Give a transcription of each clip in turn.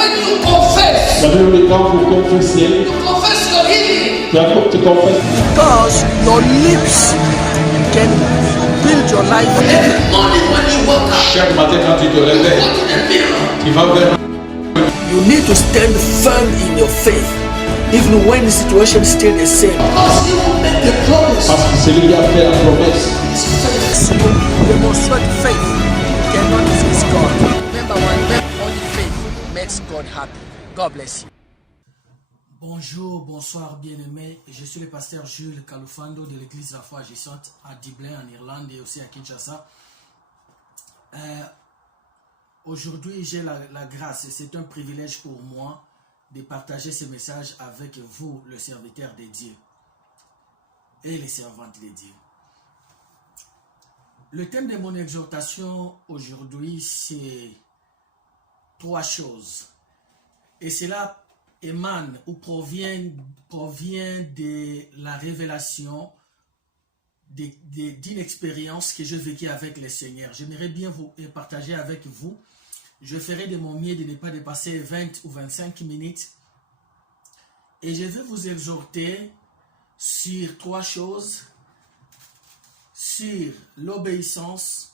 when you confess, quand vous confessez, you confess your healing. tu confesses. Because your lips can build your life. Every morning when you wake up, Chaque matin quand tu te you réveilles, go to the mirror. tu vas vers You need to stand firm in your faith, even when the situation is still the same. Because you will make the promise. parce que celui qui a fait la promesse. It's faith. So you demonstrate faith, you cannot resist God. Remember only faith makes God happy. God bless you. Bonjour, bonsoir bien-aimés. Je suis le pasteur Jules Kalufando de l'église La Foi Agissante à Dublin en Irlande et aussi à Kinshasa. Aujourd'hui, j'ai la grâce et c'est un privilège pour moi de partager ce message avec vous, le serviteur de Dieu et les servantes de Dieu. Le thème de mon exhortation aujourd'hui, c'est trois choses. Et cela émane ou provient de la révélation d'une expérience que j'ai vécue avec le Seigneur. J'aimerais bien vous partager avec vous. Je ferai de mon mieux de ne pas dépasser 20 ou 25 minutes. Et je vais vous exhorter sur trois choses. Sur l'obéissance,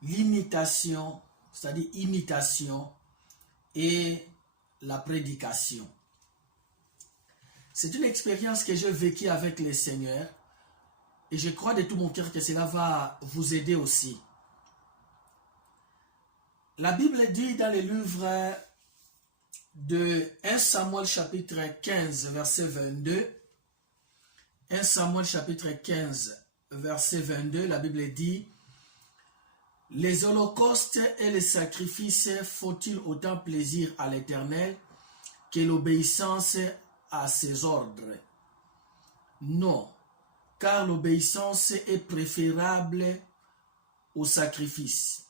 l'imitation, c'est-à-dire imitation, et la prédication. C'est une expérience que j'ai vécue avec le Seigneur et je crois de tout mon cœur que cela va vous aider aussi. La Bible dit dans le livre de 1 Samuel chapitre 15 verset 22, 1 Samuel chapitre 15 verset 22, la Bible dit: les holocaustes et les sacrifices font-ils autant plaisir à l'Éternel que l'obéissance à ses ordres? Non, car l'obéissance est préférable au sacrifice.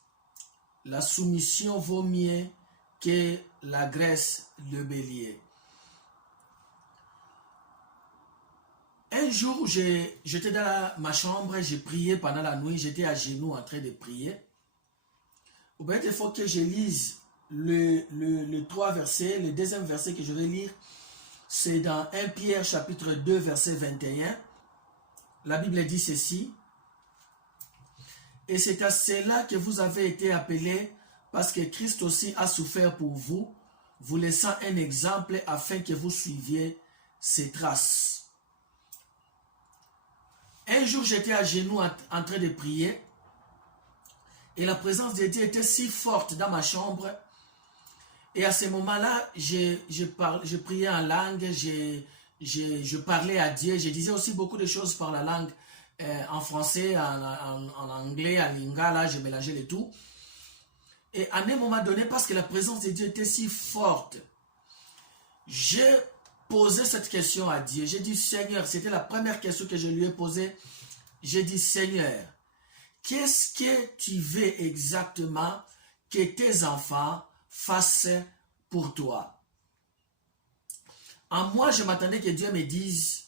La soumission vaut mieux que la graisse de bélier. Un jour, j'étais dans ma chambre, j'ai prié pendant la nuit, j'étais à genoux en train de prier. Il faut que je lise le 3 versets. Le deuxième verset que je vais lire, c'est dans 1 Pierre chapitre 2 verset 21. La Bible dit ceci: et c'est à cela que vous avez été appelés, parce que Christ aussi a souffert pour vous, vous laissant un exemple afin que vous suiviez ses traces. Un jour, j'étais à genoux en train de prier. Et la présence de Dieu était si forte dans ma chambre. Et à ce moment-là, je priais en langue, je parlais à Dieu. Je disais aussi beaucoup de choses par la langue, en français, en anglais, en lingala, je mélangeais les tout. Et à un moment donné, parce que la présence de Dieu était si forte, j'ai posé cette question à Dieu. J'ai dit: Seigneur, c'était la première question que je lui ai posée. J'ai dit: Seigneur, qu'est-ce que tu veux exactement que tes enfants fassent pour toi? En moi, je m'attendais que Dieu me dise: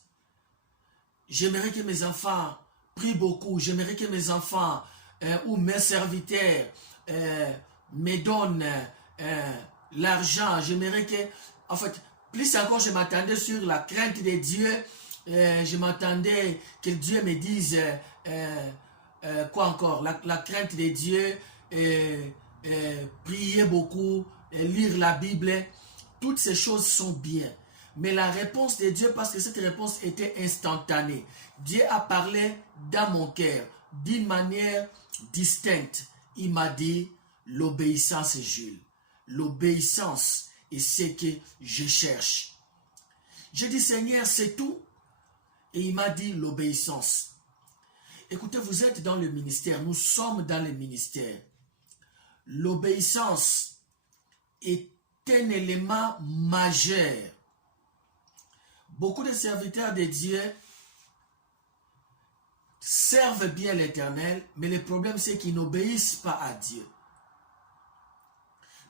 j'aimerais que mes enfants prient beaucoup, j'aimerais que mes enfants ou mes serviteurs me donnent l'argent, j'aimerais que... En fait, plus encore, je m'attendais sur la crainte de Dieu, je m'attendais que Dieu me dise... quoi encore? La crainte de Dieu, prier beaucoup, lire la Bible, toutes ces choses sont bien. Mais la réponse de Dieu, parce que cette réponse était instantanée, Dieu a parlé dans mon cœur d'une manière distincte. Il m'a dit: l'obéissance, Jules. L'obéissance est ce que je cherche. J'ai dit: Seigneur, c'est tout. Et il m'a dit: l'obéissance. Écoutez, vous êtes dans le ministère, nous sommes dans le ministère. L'obéissance est un élément majeur. Beaucoup de serviteurs de Dieu servent bien l'Éternel, mais le problème c'est qu'ils n'obéissent pas à Dieu.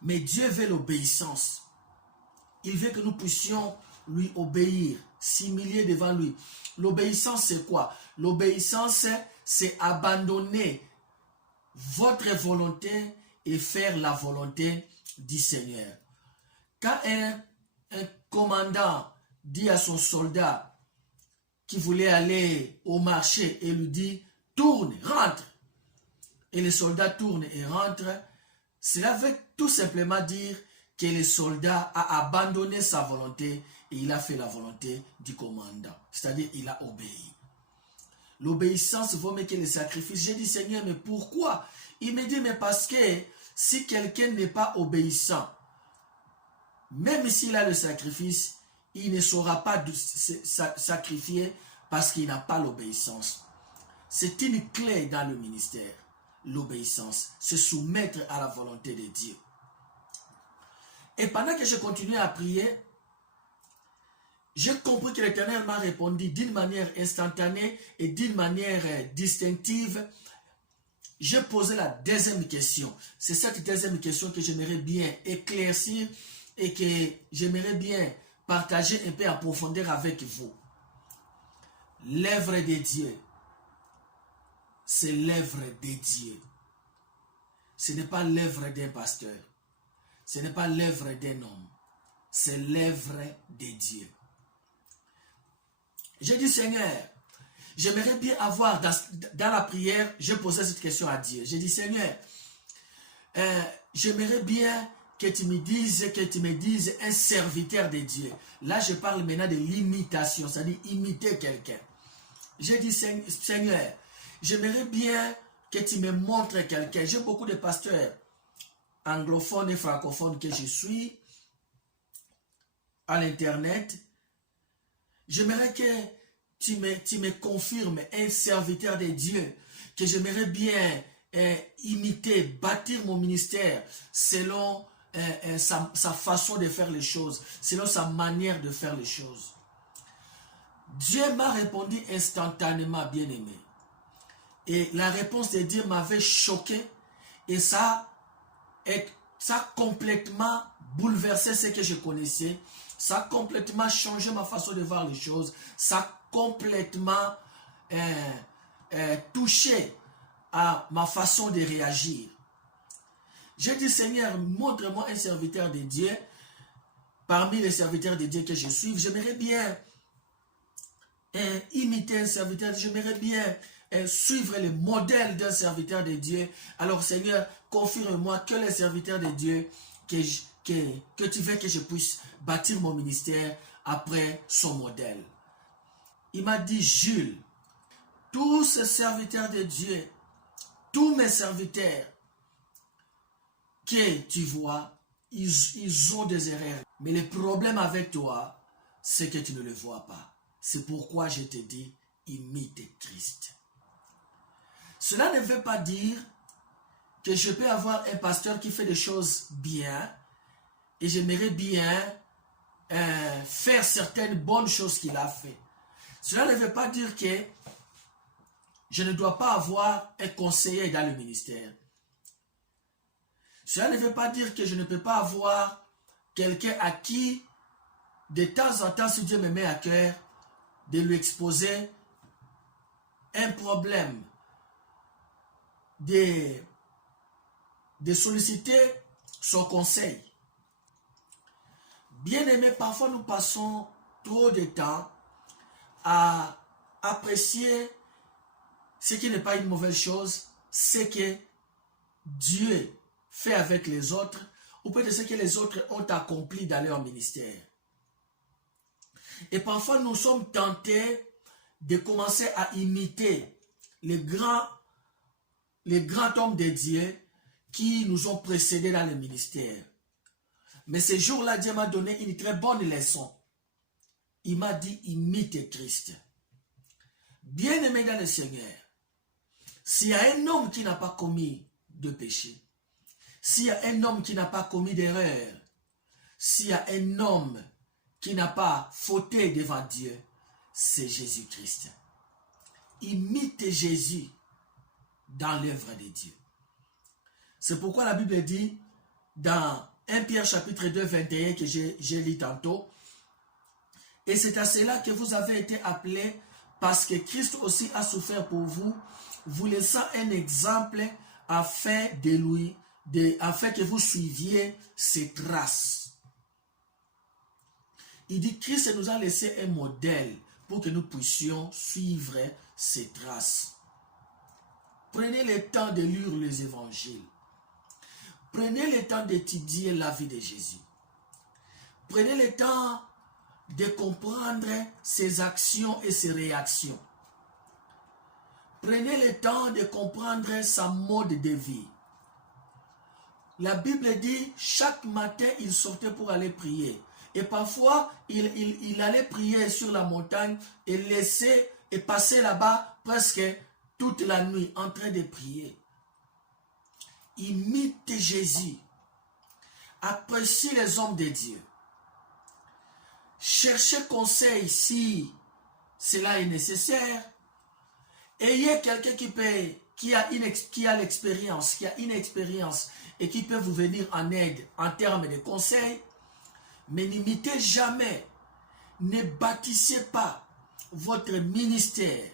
Mais Dieu veut l'obéissance. Il veut que nous puissions lui obéir, s'humilier devant lui. L'obéissance, c'est quoi? L'obéissance, c'est abandonner votre volonté et faire la volonté du Seigneur. Quand un commandant dit à son soldat qui voulait aller au marché et lui dit « Tourne, rentre », et le soldat tourne et rentre, cela veut tout simplement dire que le soldat a abandonné sa volonté et il a fait la volonté du commandant. C'est-à-dire il a obéi. L'obéissance vaut mieux que le sacrifice. J'ai dit Seigneur, mais pourquoi? Il me dit, mais parce que si quelqu'un n'est pas obéissant, même s'il a le sacrifice, il ne saura pas sacrifier parce qu'il n'a pas l'obéissance. C'est une clé dans le ministère. L'obéissance, se soumettre à la volonté de Dieu. Et pendant que je continuais à prier, j'ai compris que l'Éternel m'a répondu d'une manière instantanée et d'une manière distinctive. J'ai posé la deuxième question. C'est cette deuxième question que j'aimerais bien éclaircir et que j'aimerais bien partager un peu en profondeur avec vous. L'œuvre de Dieu, c'est l'œuvre de Dieu. Ce n'est pas l'œuvre d'un pasteur. Ce n'est pas l'œuvre d'un homme. C'est l'œuvre de Dieu. J'ai dit, Seigneur, j'aimerais bien avoir dans la prière, j'ai posé cette question à Dieu. J'ai dit, Seigneur, j'aimerais bien que tu me dises un serviteur de Dieu. Là, je parle maintenant de l'imitation, c'est-à-dire imiter quelqu'un. J'ai dit, Seigneur, j'aimerais bien que tu me montres quelqu'un. J'ai beaucoup de pasteurs anglophones et francophones que je suis à l'internet. J'aimerais que tu me confirmes un serviteur de Dieu que j'aimerais bien imiter, bâtir mon ministère selon sa façon de faire les choses, selon sa manière de faire les choses. Dieu m'a répondu instantanément, bien-aimé. Et la réponse de Dieu m'avait choqué et ça a complètement bouleversé ce que je connaissais. Ça a complètement changé ma façon de voir les choses. Ça a complètement touché à ma façon de réagir. J'ai dit, Seigneur, montre-moi un serviteur de Dieu. Parmi les serviteurs de Dieu que je suis, j'aimerais bien imiter un serviteur. J'aimerais bien suivre le modèle d'un serviteur de Dieu. Alors, Seigneur, confirme-moi que le serviteur de Dieu que tu veux que je puisse bâtir mon ministère après son modèle. Il m'a dit, Jules, tous ces serviteurs de Dieu, tous mes serviteurs que tu vois, ils ont des erreurs. Mais le problème avec toi, c'est que tu ne le vois pas. C'est pourquoi je te dis, imite Christ. Cela ne veut pas dire que je peux avoir un pasteur qui fait des choses bien et j'aimerais bien faire certaines bonnes choses qu'il a fait. Cela ne veut pas dire que je ne dois pas avoir un conseiller dans le ministère. Cela ne veut pas dire que je ne peux pas avoir quelqu'un à qui, de temps en temps, si Dieu me met à cœur, de lui exposer un problème, de solliciter son conseil. Bien-aimés, parfois nous passons trop de temps à apprécier ce qui n'est pas une mauvaise chose, ce que Dieu fait avec les autres, ou peut-être ce que les autres ont accompli dans leur ministère. Et parfois nous sommes tentés de commencer à imiter les grands hommes de Dieu qui nous ont précédés dans le ministère. Mais ce jour-là, Dieu m'a donné une très bonne leçon. Il m'a dit, imite Christ. Bien-aimé dans le Seigneur, s'il y a un homme qui n'a pas commis de péché, s'il y a un homme qui n'a pas commis d'erreur, s'il y a un homme qui n'a pas fauté devant Dieu, c'est Jésus-Christ. Imite Jésus dans l'œuvre de Dieu. C'est pourquoi la Bible dit dans 1 Pierre chapitre 2, 21 que j'ai lu tantôt, et c'est à cela que vous avez été appelés parce que Christ aussi a souffert pour vous, vous laissant un exemple afin que vous suiviez ses traces. Il dit, Christ nous a laissé un modèle pour que nous puissions suivre ses traces. Prenez le temps de lire les évangiles. Prenez le temps d'étudier la vie de Jésus. Prenez le temps de comprendre ses actions et ses réactions. Prenez le temps de comprendre sa mode de vie. La Bible dit, chaque matin, il sortait pour aller prier. Et parfois, il allait prier sur la montagne et laisser et passer là-bas presque toute la nuit en train de prier. Imite Jésus. Apprécie les hommes de Dieu. Cherchez conseil si cela est nécessaire. Ayez quelqu'un qui a l'expérience, qui a une expérience et qui peut vous venir en aide en termes de conseils. Mais n'imitez jamais, ne bâtissez pas votre ministère,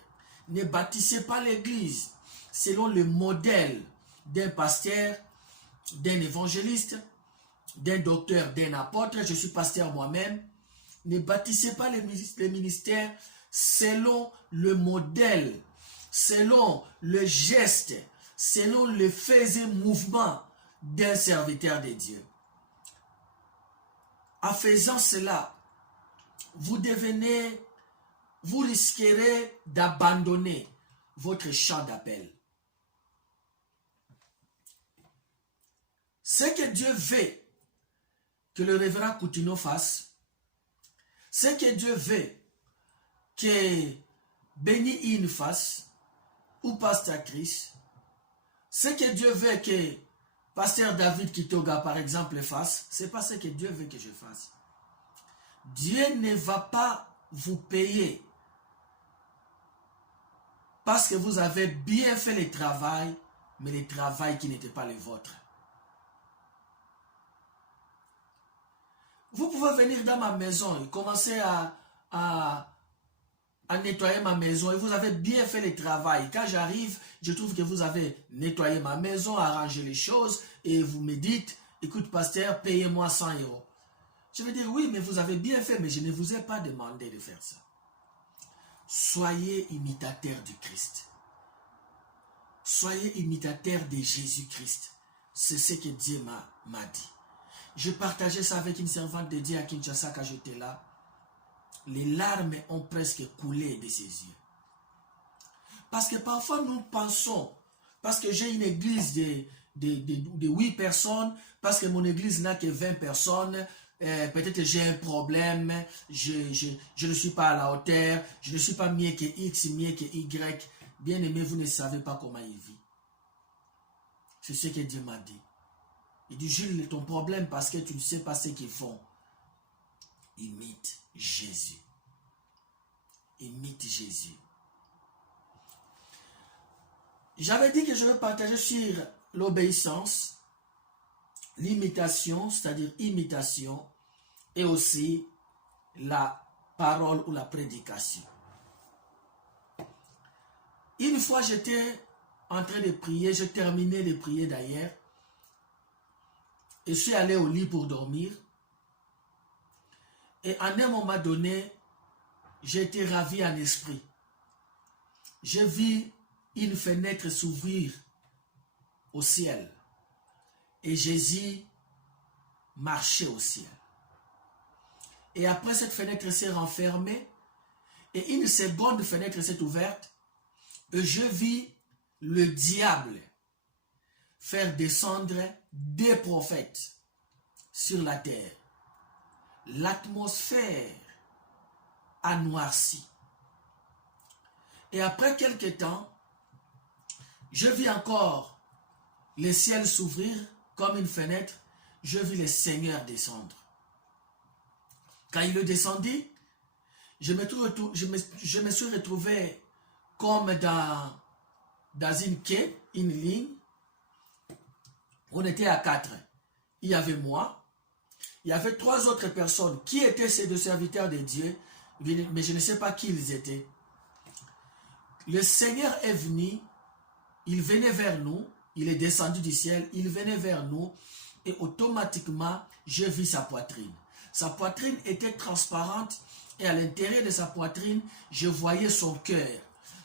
ne bâtissez pas l'église selon le modèle d'un pasteur, d'un évangéliste, d'un docteur, d'un apôtre. Je suis pasteur moi-même. Ne bâtissez pas les ministères selon le modèle, selon le geste, selon le fait et mouvement d'un serviteur de Dieu. En faisant cela, vous risquerez d'abandonner votre champ d'appel. Ce que Dieu veut que le révérend Coutinho fasse, ce que Dieu veut que Benny Hinn fasse, ou Pasteur Chris, ce que Dieu veut que Pasteur David Kitoga, par exemple, fasse, ce n'est pas ce que Dieu veut que je fasse. Dieu ne va pas vous payer parce que vous avez bien fait le travail, mais le travail qui n'était pas le vôtre. Vous pouvez venir dans ma maison et commencer à nettoyer ma maison et vous avez bien fait le travail. Quand j'arrive, je trouve que vous avez nettoyé ma maison, arrangé les choses et vous me dites, écoute pasteur, payez-moi 100 €. Je vais dire oui, mais vous avez bien fait, mais je ne vous ai pas demandé de faire ça. Soyez imitateurs du Christ. Soyez imitateurs de Jésus-Christ. C'est ce que Dieu m'a dit. Je partageais ça avec une servante de Dieu à Kinshasa quand j'étais là. Les larmes ont presque coulé de ses yeux. Parce que parfois nous pensons, parce que j'ai une église de 8 personnes, parce que mon église n'a que 20 personnes, peut-être j'ai un problème, je ne suis pas à la hauteur, je ne suis pas mieux que X, mieux que Y. Bien aimé, vous ne savez pas comment il vit. C'est ce que Dieu m'a dit. Il dit, Jules, ton problème parce que tu ne sais pas ce qu'ils font. Imite Jésus. Imite Jésus. J'avais dit que je vais partager sur l'obéissance, l'imitation, c'est-à-dire imitation, et aussi la parole ou la prédication. Une fois j'étais en train de prier, je terminais de prier d'ailleurs, et je suis allé au lit pour dormir. Et à un moment donné, j'ai été ravi en esprit. J'ai vu une fenêtre s'ouvrir au ciel. Et Jésus marchait au ciel. Et après, cette fenêtre s'est renfermée. Et une seconde fenêtre s'est ouverte. Et je vis le diable faire descendre des prophètes sur la terre. L'atmosphère a noirci. Et après quelque temps, je vis encore le ciel s'ouvrir comme une fenêtre. Je vis le Seigneur descendre. Quand il est descendu, je me suis retrouvé comme dans une quai, une ligne. On était à 4. Il y avait moi. Il y avait 3 autres personnes qui étaient ces 2 serviteurs de Dieu, mais je ne sais pas qui ils étaient. Le Seigneur est venu, il venait vers nous, il est descendu du ciel, il venait vers nous et automatiquement, je vis sa poitrine. Sa poitrine était transparente et à l'intérieur de sa poitrine, je voyais son cœur.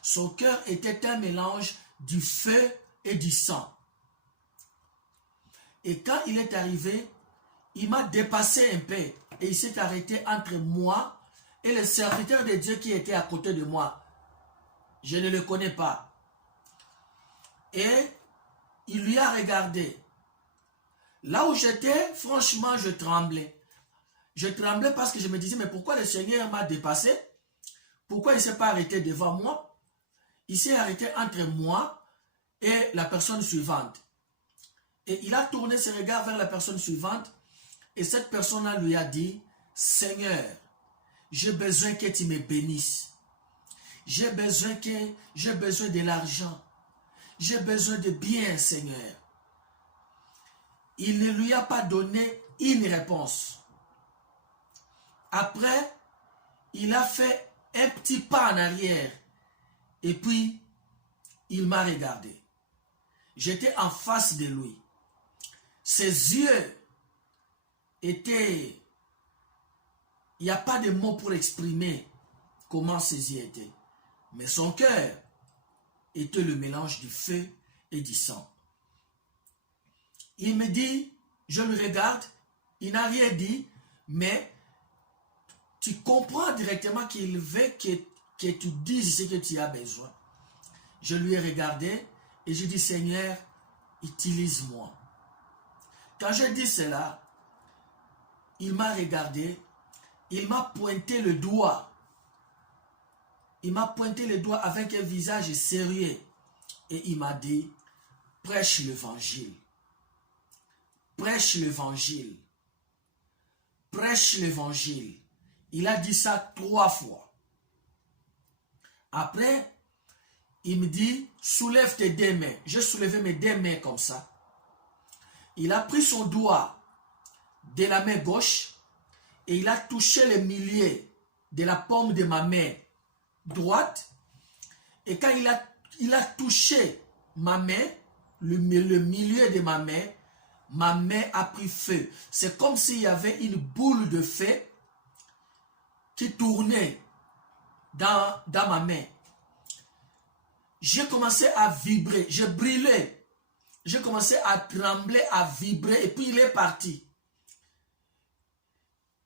Son cœur était un mélange du feu et du sang. Et quand il est arrivé, il m'a dépassé un peu et il s'est arrêté entre moi et le serviteur de Dieu qui était à côté de moi. Je ne le connais pas. Et il lui a regardé. Là où j'étais, franchement, je tremblais. Je tremblais parce que je me disais, mais pourquoi le Seigneur m'a dépassé? Pourquoi il ne s'est pas arrêté devant moi? Il s'est arrêté entre moi et la personne suivante. Et il a tourné ses regards vers la personne suivante et cette personne-là lui a dit, Seigneur, j'ai besoin que tu me bénisses. J'ai besoin de l'argent. J'ai besoin de bien, Seigneur. Il ne lui a pas donné une réponse. Après, il a fait un petit pas en arrière. Et puis, il m'a regardé. J'étais en face de lui. Ses yeux étaient... Il n'y a pas de mots pour exprimer comment ses yeux étaient. Mais son cœur était le mélange du feu et du sang. Il me dit, je le regarde, il n'a rien dit, mais tu comprends directement qu'il veut que tu dises ce que tu as besoin. Je lui ai regardé et je dis, Seigneur, utilise-moi. Quand je dis cela, il m'a regardé, il m'a pointé le doigt. Il m'a pointé le doigt avec un visage sérieux et il m'a dit, prêche l'évangile. Prêche l'évangile. Prêche l'évangile. Il a dit ça 3 fois. Après, il me dit, soulève tes 2 mains. J'ai soulevé mes 2 mains comme ça. Il a pris son doigt de la main gauche et il a touché le milieu de la paume de ma main droite. Et quand il a touché ma main, le milieu de ma main a pris feu. C'est comme s'il y avait une boule de feu qui tournait dans ma main. J'ai commencé à vibrer, j'ai brûlé. J'ai commencé à trembler, à vibrer et puis il est parti.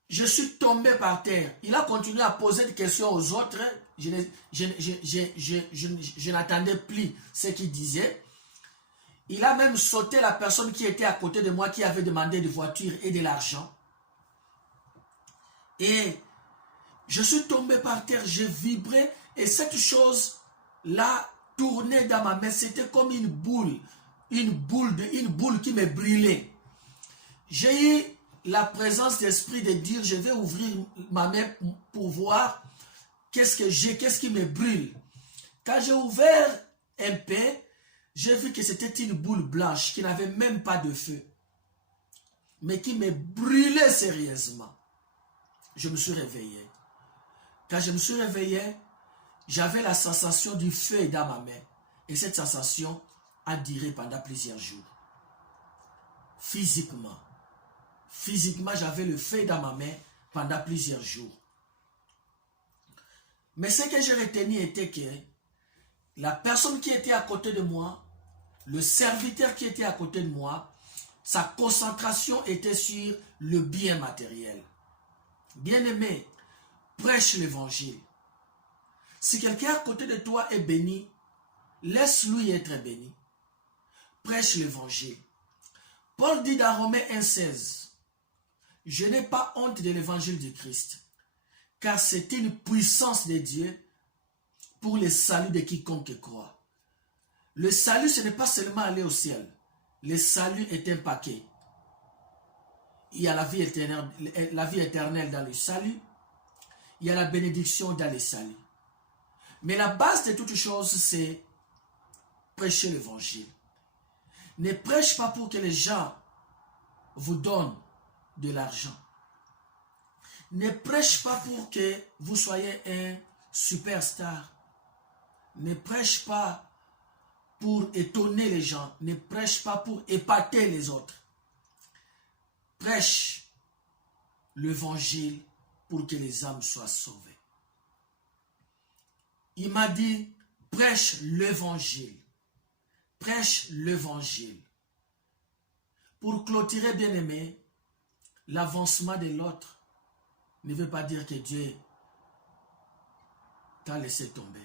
Je suis tombé par terre. Il a continué à poser des questions aux autres. Je n'attendais plus ce qu'il disait. Il a même sauté la personne qui était à côté de moi qui avait demandé des voitures et de l'argent. Et je suis tombé par terre, j'ai vibré et cette chose-là tournait dans ma main. C'était comme une boule qui me brûlait. J'ai eu la présence d'esprit de dire, je vais ouvrir ma main pour voir qu'est-ce que j'ai, qu'est-ce qui me brûle. Quand j'ai ouvert un peu, j'ai vu que c'était une boule blanche qui n'avait même pas de feu, mais qui me brûlait sérieusement. Je me suis réveillé. Quand je me suis réveillé, j'avais la sensation du feu dans ma main. Et cette sensation a duré pendant plusieurs jours. Physiquement, j'avais le feu dans ma main pendant plusieurs jours. Mais ce que j'ai retenu était que la personne qui était à côté de moi, le serviteur qui était à côté de moi, sa concentration était sur le bien matériel. Bien-aimé, prêche l'évangile. Si quelqu'un à côté de toi est béni, laisse-lui être béni. Prêche l'évangile. Paul dit dans Romains 1,16, je n'ai pas honte de l'évangile du Christ, car c'est une puissance de Dieu pour le salut de quiconque croit. Le salut, ce n'est pas seulement aller au ciel. Le salut est un paquet. Il y a la vie éternelle dans le salut. Il y a la bénédiction dans le salut. Mais la base de toute chose, c'est prêcher l'évangile. Ne prêche pas pour que les gens vous donnent de l'argent. Ne prêche pas pour que vous soyez un superstar. Ne prêche pas pour étonner les gens. Ne prêche pas pour épater les autres. Prêche l'évangile pour que les âmes soient sauvées. Il m'a dit, prêche l'évangile. Prêche l'évangile. Pour clôturer, bien aimé, l'avancement de l'autre ne veut pas dire que Dieu t'a laissé tomber.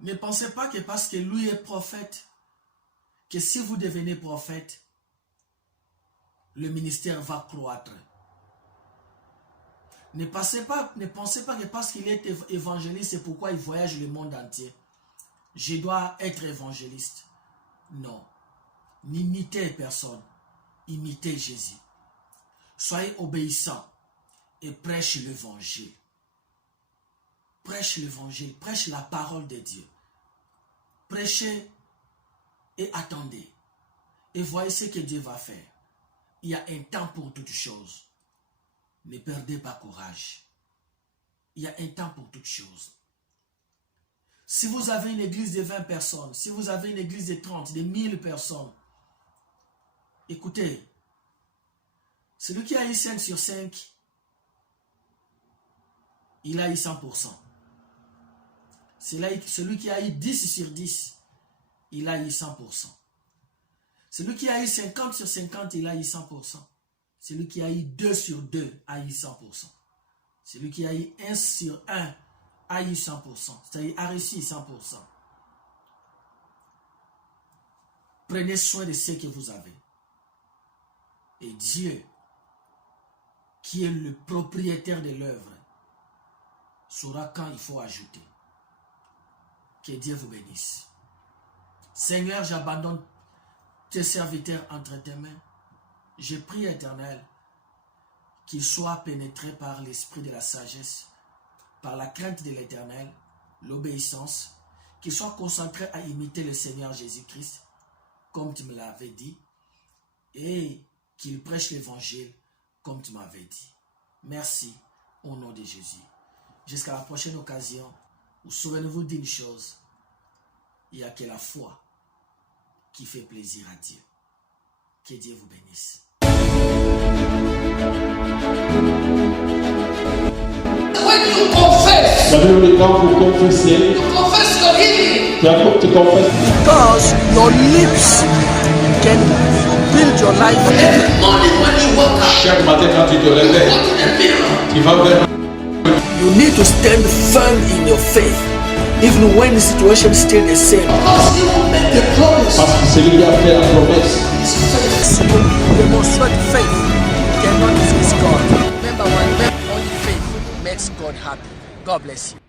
Ne pensez pas que parce que lui est prophète, que si vous devenez prophète, le ministère va croître. Ne pensez pas que parce qu'il est évangéliste, c'est pourquoi il voyage le monde entier. Je dois être évangéliste. Non. N'imitez personne. Imitez Jésus. Soyez obéissants et prêchez l'évangile. Prêche l'évangile, prêche la parole de Dieu. Prêchez et attendez. Et voyez ce que Dieu va faire. Il y a un temps pour toutes choses. Ne perdez pas courage. Il y a un temps pour toutes choses. Si vous avez une église de 20 personnes, si vous avez une église de 30, de 1000 personnes, écoutez, celui qui a eu 5 sur 5, il a eu 100%. Celui qui a eu 10 sur 10, il a eu 100%. Celui qui a eu 50 sur 50, il a eu 100%. Celui qui a eu 2 sur 2 a eu 100%. Celui qui a eu 1 sur 1 a eu 100%. C'est-à-dire a réussi 100%. Prenez soin de ce que vous avez. Et Dieu, qui est le propriétaire de l'œuvre, saura quand il faut ajouter. Que Dieu vous bénisse. Seigneur, j'abandonne tes serviteurs entre tes mains. Je prie, Éternel, qu'ils soient pénétrés par l'esprit de la sagesse, par la crainte de l'Éternel, l'obéissance, qu'ils soient concentrés à imiter le Seigneur Jésus-Christ, comme tu me l'avais dit, et qu'ils prêchent l'Évangile, comme tu m'avais dit. Merci, au nom de Jésus. Jusqu'à la prochaine occasion, vous souvenez-vous d'une chose, il n'y a que la foi qui fait plaisir à Dieu. Que Dieu vous bénisse. When you confess, Quand vous confessez, you confess your healing. tu confesses. Because your lips can build your life. Every morning when you wake up, Chaque matin quand tu te you go réveilles, to the mirror. tu vas vers You need to stand firm in your faith, even when the situation is still the same. Because you will make the promise. parce que celui qui a fait la promesse. Is faith. You demonstrate faith. You cannot resist God. Remember, only faith makes God happy. God bless you.